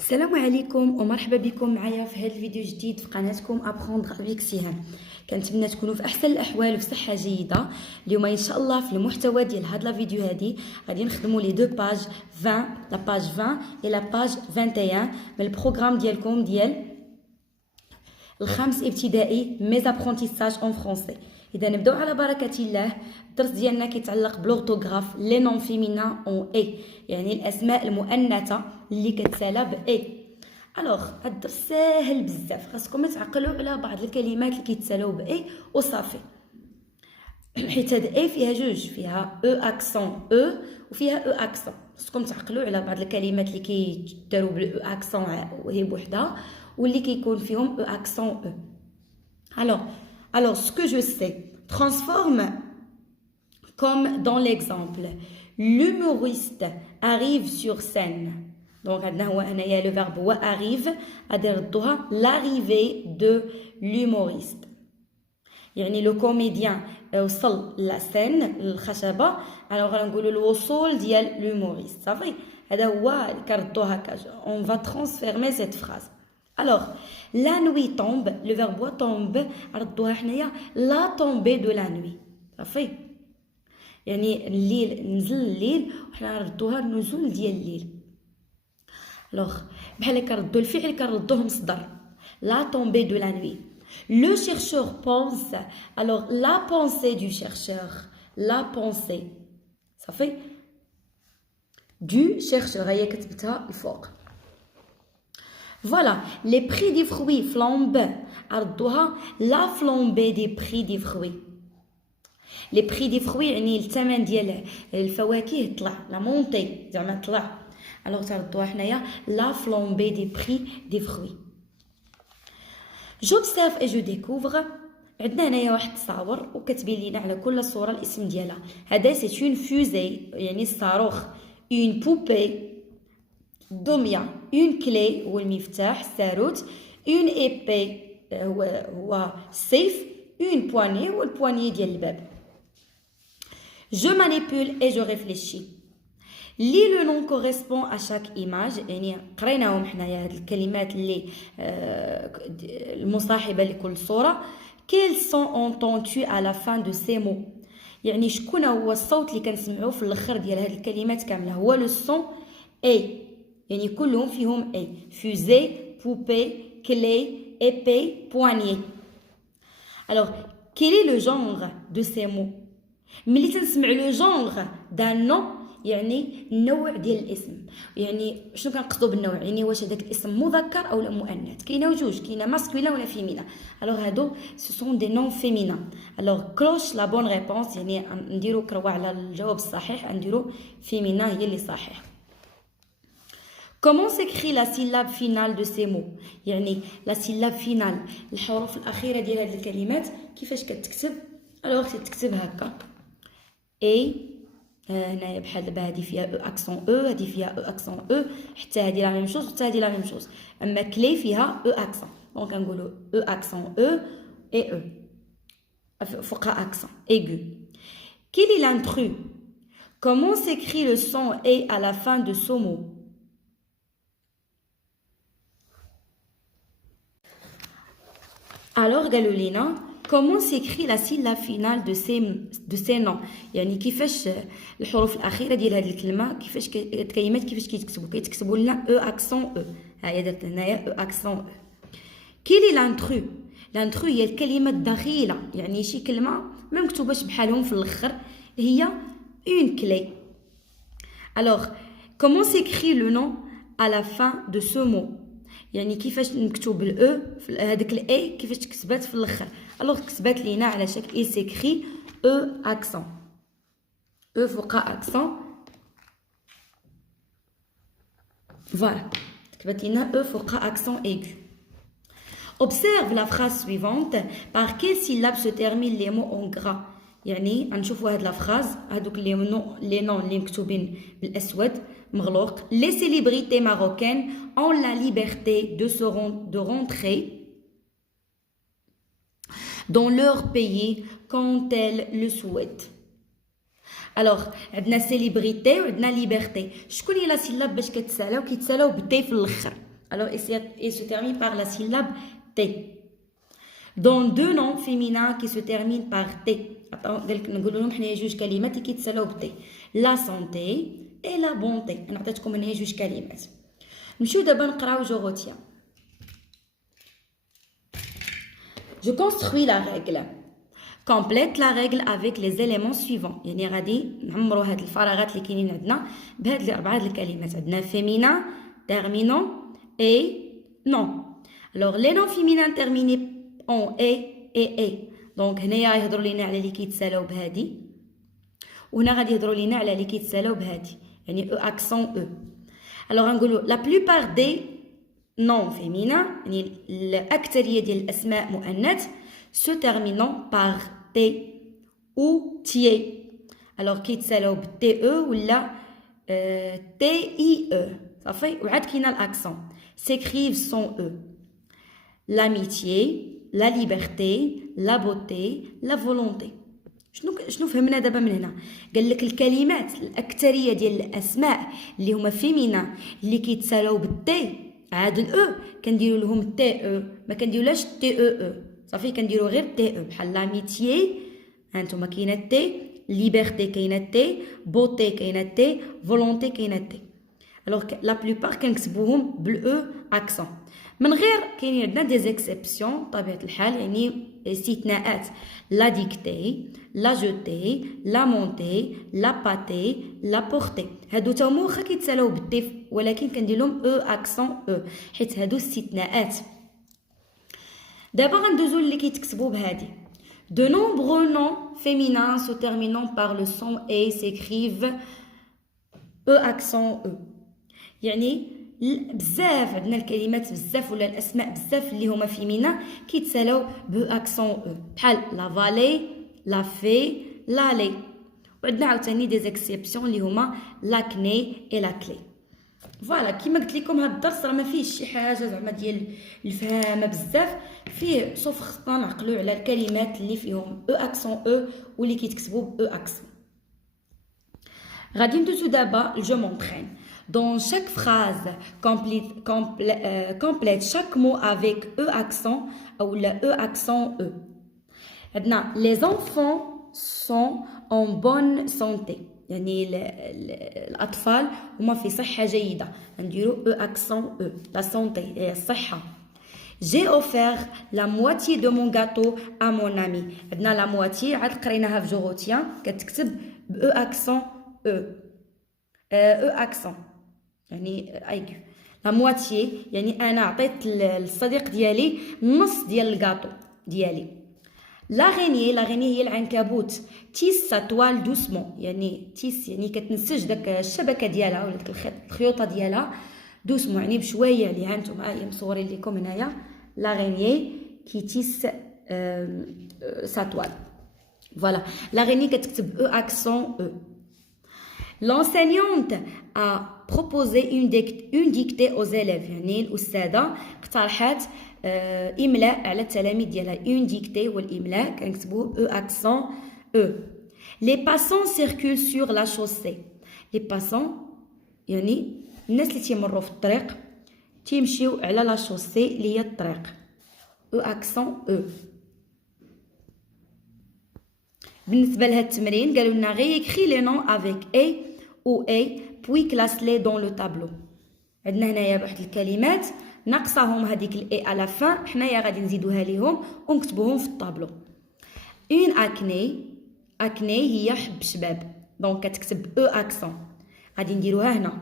السلام عليكم ومرحبا بكم معايا في هذا الفيديو جديد في قناتكم ابروندر افيك سهام. كنتمنى تكونوا في احسن الاحوال وفي صحه جيده. اليوم ان شاء الله في المحتوى ديال هاد لا فيديو هادي غادي نخدموا لي دو باج 20 لا باج 20 et لا باج 21 من البروغرام ديالكم ديال الخامس ابتدائي ميز ابرونتيساج اون فرونسي. اذا نبداو على بركه الله. الدرس ديالنا كيتعلق بلورتوغراف لي نون فيمينا اون اي، يعني الاسماء المؤنثه اللي كتسالى باي. الوغ هاد الدرس ساهل بزاف، خاصكم تعقلوا على بعض الكلمات اللي كيتسالاو باي وصافي، حيت هاد اي فيها جوج، فيها او اكسون او وفيها او اكسون. خاصكم تعقلوا على بعض الكلمات اللي كيداروا بالاو اكسون وهي بوحدها واللي كيكون فيهم او اكسون او. Alors, ce que je sais, transforme comme dans l'exemple. L'humoriste arrive sur scène. Donc, le verbe arrive, l'arrivée de l'humoriste. يعني le comédien وصل la scène الخشبة، alors غنقولوا الوصول ديال l'humoriste. صافي، هذا هو كنردوه هكا. On va transformer cette phrase. Alors, la nuit tombe, le verbe tombe, ردوها حنايا la tombée de la nuit. صافي، يعني الليل، نزل الليل وحنا ردوها النزول ديال الليل. alors بحال كنردو الفعل كنردوه مصدر la tombée de la nuit. Le chercheur pense, alors la pensée du chercheur, la pensée صافي du chercheur هي كتبتها الفوق. Voilà, les prix des fruits flambent. عرضوها la flambée des prix des fruits. Les prix des fruits يعني الثمن ديال الفواكه طلع، la montée زعما طلع. alors تردوها حنايا la flambée des prix des fruits. J'observe et je découvre. عندنا هنايا واحد التصاور وكتبين لينا على كل صوره الاسم ديالها. هذا سي اون فوزي يعني الصاروخ، اون بوبي دمية، اون كلي هو المفتاح الساروت، اون ايبي هو السيف، اون بواني هو البواني ديال الباب. je manipule et je réfléchis. lis le nom correspond à chaque image. يعني قريناهم حنايا هاد الكلمات اللي المصاحبه لكل صوره. quels sont entendus à la fin de ces mots. يعني شكون هو الصوت اللي كنسمعوه في الاخر ديال هاد الكلمات كامله؟ هو لو سون اي، يعني كلهم فيهم اي. فوزي، بوبي، كلي، épée, poignée. alors quel est le genre de ces mots. ملي تنسمع لو جونغ دان نو يعني النوع ديال الاسم. يعني شنو كنقصدوا بالنوع؟ يعني واش هذاك الاسم مذكر او لا مؤنث. كاينه جوج، كاينه ماسكولين ولا فيمينا. alors هادو سو سون دي نون فيمينا. alors كلوش لا بون ريبونس، يعني نديرو كروه على الجواب الصحيح، نديرو فيمينا هي اللي صحيح. Comment s'écrit la syllabe finale de ces mots. يعني la syllabe finale الحروف الأخيرة ديال هذه الكلمات كيفاش كتكتب؟ alors كتكتب هكا اي. هنايا بحال دابا هذه فيها او اكسون او، هذه فيها او اكسون او، حتى هذه لا ميم شوز، حتى هذه لا ميم شوز. اما كلي فيها او اكسون، دونك كنقولوا او اكسون او اي او فوقها اكسون aigu. Quel est l'intrus. Comment s'écrit le son et à la fin de ce mot. alors قالوا لينا comment s'écrit la syllabe finale de ces noms. يعني كيفاش الحروف الاخيره ديال هذه الكلمه، كيفاش الكلمات كيفاش كيتكتبوا لنا او اكسون او. ها هي درت هنايا او اكسون او. كيل لانترو. لانترو هي الكلمه الدخيله، يعني شي كلمه ما مكتوباش بحالهم في الاخر، هي اون كلي. alors comment s'écrit le nom à la fin de ce mot. يعني كيفاش نكتب الاو هذاك الاي كيفاش تكتبات في الاخر. الوغ كتبات لينا على شكل اي سيكري او اكسون، او فوق اكسون. فوالا كتبات لينا او فوق اكسون aigu. observe la phrase suivante. par quelle syllabe se terminent les mots en gras. يعني غنشوفوا هاد لا فراز، هادوك لي نون اللي مكتوبين بالاسود مغلوق. les célébrités marocaines ont la liberté de rentrer dans leur pays quand elles le souhaitent. alors عندنا célébrité وعندنا liberté. شكون هي لا سيلاب باش كتسالاو؟ كيتسالاو بالدي في الاخر. Alors, et se termine par la syllabe T. Dans deux noms féminins qui se terminent par T. نقول لهم حنا جوج كلمات اللي كيتسالاو ب T. La santé et la bonté. أنا عطيتكم هنا جوج كلمات. نمشيو دابا نقراو جو روتيان. Je construis la règle. Complète la règle avec les éléments suivants. يعني غادي نعمروا هاد الفراغات اللي كاينين عندنا بهاد الاربعه د الكلمات. عندنا féminin, terminant et non. Alors les noms féminins terminés en et. دونك هنايا يهضروا لينا على اللي كيتسالاو بهادي. وهنا غادي يهضروا لينا على اللي كيتسالاو بهادي. يعني او accent e. Alors غنقولوا la plupart des noms féminins يعني الأكثرية ديال الأسماء مؤنث se terminant par T ou tie. Alors كيتسالاو ب TE ولا TIE. صافي وعاد كاينه الأكسون. s'écrivent sans E. L'amitié, la liberté, la beauté, la volonté. شنو فهمنا دابا من هنا؟ قال لك الكلمات الأكثرية ديال الأسماء اللي هما فيمينا اللي كيتسالاو بالتي عاد الاو كنديروا لهم تي او، ما كنديرولاش تي او او. صافي كنديروا غير تي او بحال لاميتيي هانتوما كاينه تي، ليبرتي كاينه تي، بوتي كاينه تي، فولونتي كاينه تي. الوغ لا بلوبار كنكتبوهم بالاو اكسون. من غير كاينين عندنا دي زيكسيبسيون بطبيعه الحال، يعني استثناءات. لا ديكتي، لا جوتي، لا مونتي، لا باتي، لا بورتي. هادو تا هما واخا كيتسالاو بالتي ولكن كندير لهم او اكسون او حيت هادو استثناءات. دابا غندوزو اللي كيتكتبوا بهادي. De nombreux noms féminins se terminant par le son et s'écrivent e accent e. يعني بزاف عندنا الكلمات بزاف ولا الاسماء بزاف اللي هما فيمينا كيتسالاو ب اكسون او بحال لا فالي، لا في، لا لي. وعندنا عاوتاني دي زيكسيبسيون اللي هما لاكني اي لا كلي. فوالا كيما قلت لكم هذا الدرس راه ما فيهش شي حاجه زعما ديال الفهامه بزاف، فيه صوف خصنا نعقلوا على الكلمات اللي فيهم او اكسون او واللي كيتكتبوا ب او اكسون. غادي ندوزو دابا الجو مونطرين. Dans chaque phrase, complète chaque mot avec E accent ou le E accent E. Les enfants sont en bonne santé. يعني الأطفال هما في صحة جيدة. نديرو E accent E. La santé هي الصحة. J'ai offert la moitié de mon gâteau à mon ami. عندنا la moitié عاد قريناها في جوروتيان كتكتب ب E accent E. E accent. يعني ايكو لا مواتيي، يعني انا عطيت للصديق ديالي نص ديال الكاطو ديالي. لاغيني هي العنكبوت. تيس سا توال دوسمون، يعني تيس يعني كتنسج داك الشبكه ديالها ولا داك الخيوطه ديالها دوسمون يعني بشويه عليها. نتوما هي مصورين لكم هنايا لاغيني كي تيس سا توال. فوالا لاغيني كتكتب او اكسون او. L'enseignante a proposé une dictée aux élèves. يعني الأستاذة اقترحت إملاء على التلاميذ ديالها. une dictée والإملاء كنكتبوه او أكسون او. Les passants circulent sur la chaussée. Les passants يعني الناس اللي تيمروا في الطريق تيمشيو على لا شوسي اللي هي الطريق. او أكسون او. بالنسبة لهاد التمرين قالوا لنا réécris les noms avec A ou A puis classe-les dans le tableau. عندنا هنايا واحد الكلمات ناقصاهم هذيك الاي على فان، حنايا غادي نزيدوها ليهم ونكتبوهم في الطابلو. اون اكني هي حب شباب، دونك كتكتب او اكسون. غادي نديروها هنا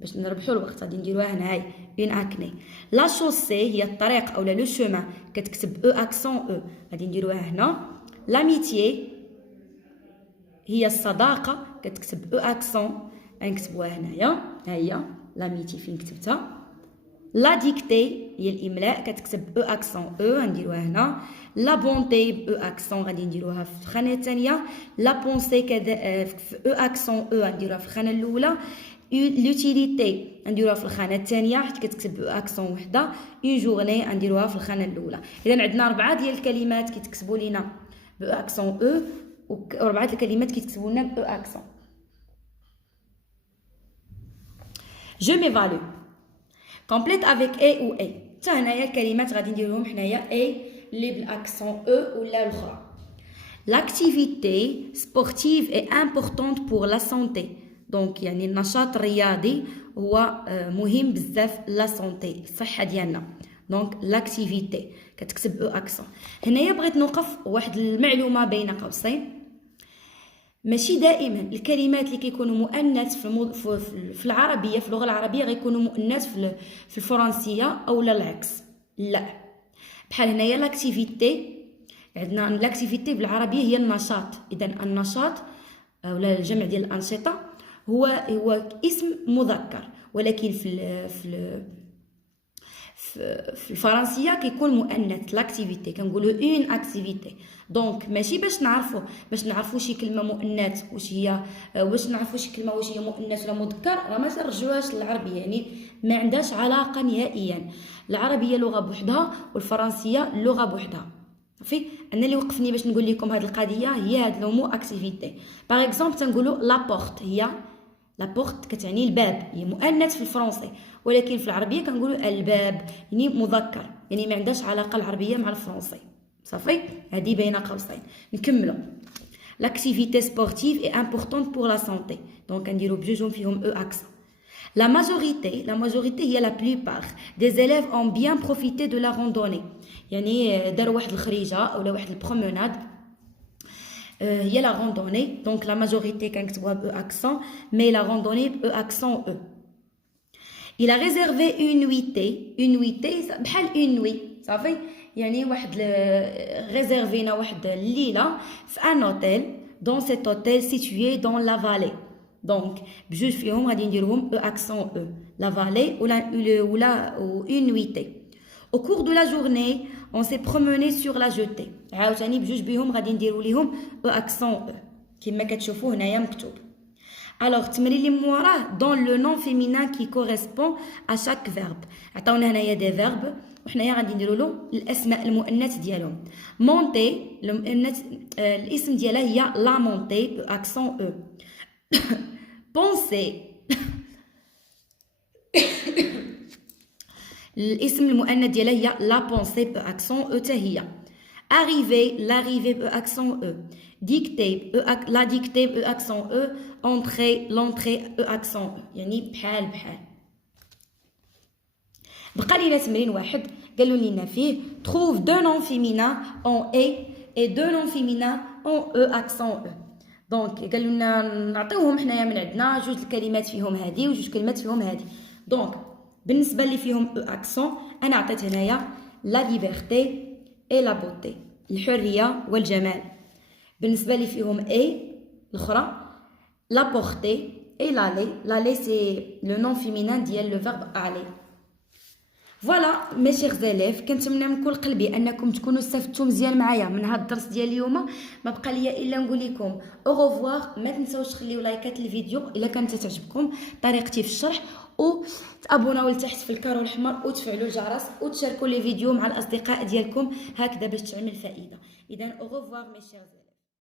باش نربحوا الوقت، غادي نديروها هنا هاي اون اكني. لا شوسي هي الطريق اولا لو شومان كتكتب او اكسون او، غادي نديروها هنا. لاميتيي هي الصداقة كتكتب او اكسون، غنكتبوها هنايا ها هي لاميتي فين كتبتها. لا ديكتي هي الاملاء كتكتب او اكسون او، غنديروها هنا. لا بونتي ب او اكسون غادي نديروها في الخانه الثانيه. لا بونسي كذا في او اكسون او غنديروها في الخانه الاولى. لوتيليتي غنديروها في الخانه الثانيه حيت كتكتب او اكسون وحده. اون جورني غنديروها في الخانه الاولى. اذا عندنا 4 ديال الكلمات كيتكتبوا لينا ب او اكسون او و4 الكلمات كيتكتبوا لنا ب او اكسون. Je m'évalue. complète avec a ou a. حتى هنايا الكلمات غادي نديرهم حنايا a اللي بالاكسون e ولا الاخرى. L'activité sportive est importante pour la santé. Donc يعني النشاط الرياضي هو مهم بزاف لا سونتي الصحه ديالنا. دونك لاكتيفيتي كتكتب او اكسون. هنايا بغيت نوقف واحد المعلومه بين قوسين. ماشي دائما الكلمات اللي كيكونوا مؤنث في العربيه في اللغه العربيه غيكونوا مؤنث في الفرنسيه او لا العكس. لا، بحال هنايا لاكتيفيتي عندنا لاكتيفيتي بالعربيه هي النشاط. اذا النشاط ولا الجمع ديال الانشطه هو اسم مذكر، ولكن في الفرنسيه كيكون مؤنث. لاكتيفيتي كنقولوا اون اكتيفيتي. دونك ماشي باش نعرفوا شي كلمه مؤنث واش هي، واش نعرفوا شي كلمه واش هي مؤنث ولا مذكر، راه ما ترجعوهاش للعربيه، يعني ما عندهاش علاقه نهائيا. العربيه لغه بوحدها والفرنسيه لغه بوحدها. صافي، انا اللي وقفني باش نقول لكم هذه القضيه هي هاد لو مو اكتيفيتي. باغ اكزومبل تنقولوا لا بورت، هي لا بورت كتعني الباب، هي مؤنث في الفرنسي، ولكن في العربيه كنقولوا الباب يعني مذكر، يعني ما عندهاش علاقه العربيه مع الفرنسي. صافي، هذه بين قوسين. نكملوا. l'activité sportive est importante pour la santé. donc نديروا بجوجهم فيهم او اكسون. la majorité هي la plupart des élèves ont bien profité de la randonnée. يعني داروا واحد الخريجه اولا واحد البروموناد هي لا راندوني. دونك لا ماجوريتي كنكتبوها ب اكسون، مي لا راندوني ب اكسون او. il a réservé une nuitée بحال une nuit. صافي، يعني واحد ريزيرفينا واحد الليله في ان اوتيل. دون سيت اوتيل سيتويي دون لا فالي. دونك بجوج فيهم غادي نديرهم او اكسون او، لا فالي ولا une nuitée. au cours de la journée on s'est promené sur la jetée. عاوتاني بجوج بهم غادي نديروا ليهم او اكسون او كما كتشوفوا هنايا مكتوب. alors التمرين اللي من وراه دون لو نون فيمينان كي كوريسبون ا شاك فيرب. عطاونا هنايا دي فيرب وحنايا غادي نديروا له الاسماء المؤنث ديالهم. مونتي المؤنث الاسم ديالها هي لا مونتي ب اكسون او. بونسي الاسم المؤنث ديالها هي لا بونسي ب اكسون او حتى هي. arriver l'arrivée ب اكسون او. dicter la dictée ب اكسون او. entrer l'entrée ب اكسون او. يعني بحال بقى لينا تمرين واحد قالوا لنا فيه trouve deux noms féminins en a et deux noms féminins en e accent e. دونك قالوا لنا نعطيوهم حنايا من عندنا جوج الكلمات فيهم هذه وجوج كلمات فيهم هذه. دونك بالنسبه لي فيهم او اكسون انا عطيت هنايا لا ليبرتي اي لا بوتي، الحريه والجمال. بالنسبه لي فيهم اي الاخرى لا بورتي اي لالي سي لو نون فيمينان ديال لو فيرب aller. فوالا مي شيغ زيليف، كنتمنى من كل قلبي انكم تكونوا استفدتوا مزيان معايا من هذا الدرس ديال اليوم. ما بقى ليا الا نقول لكم او ريفوار. ما تنساوش تخليو لايكات للفيديو الا كانت تعجبكم طريقتي في الشرح، وتابوناو لتحت في الكارو الاحمر وتفعلوا الجرس وتشاركوا لي فيديو مع الاصدقاء ديالكم هكذا باش تعمل فائده. اذا او ريفوار مي شيغ.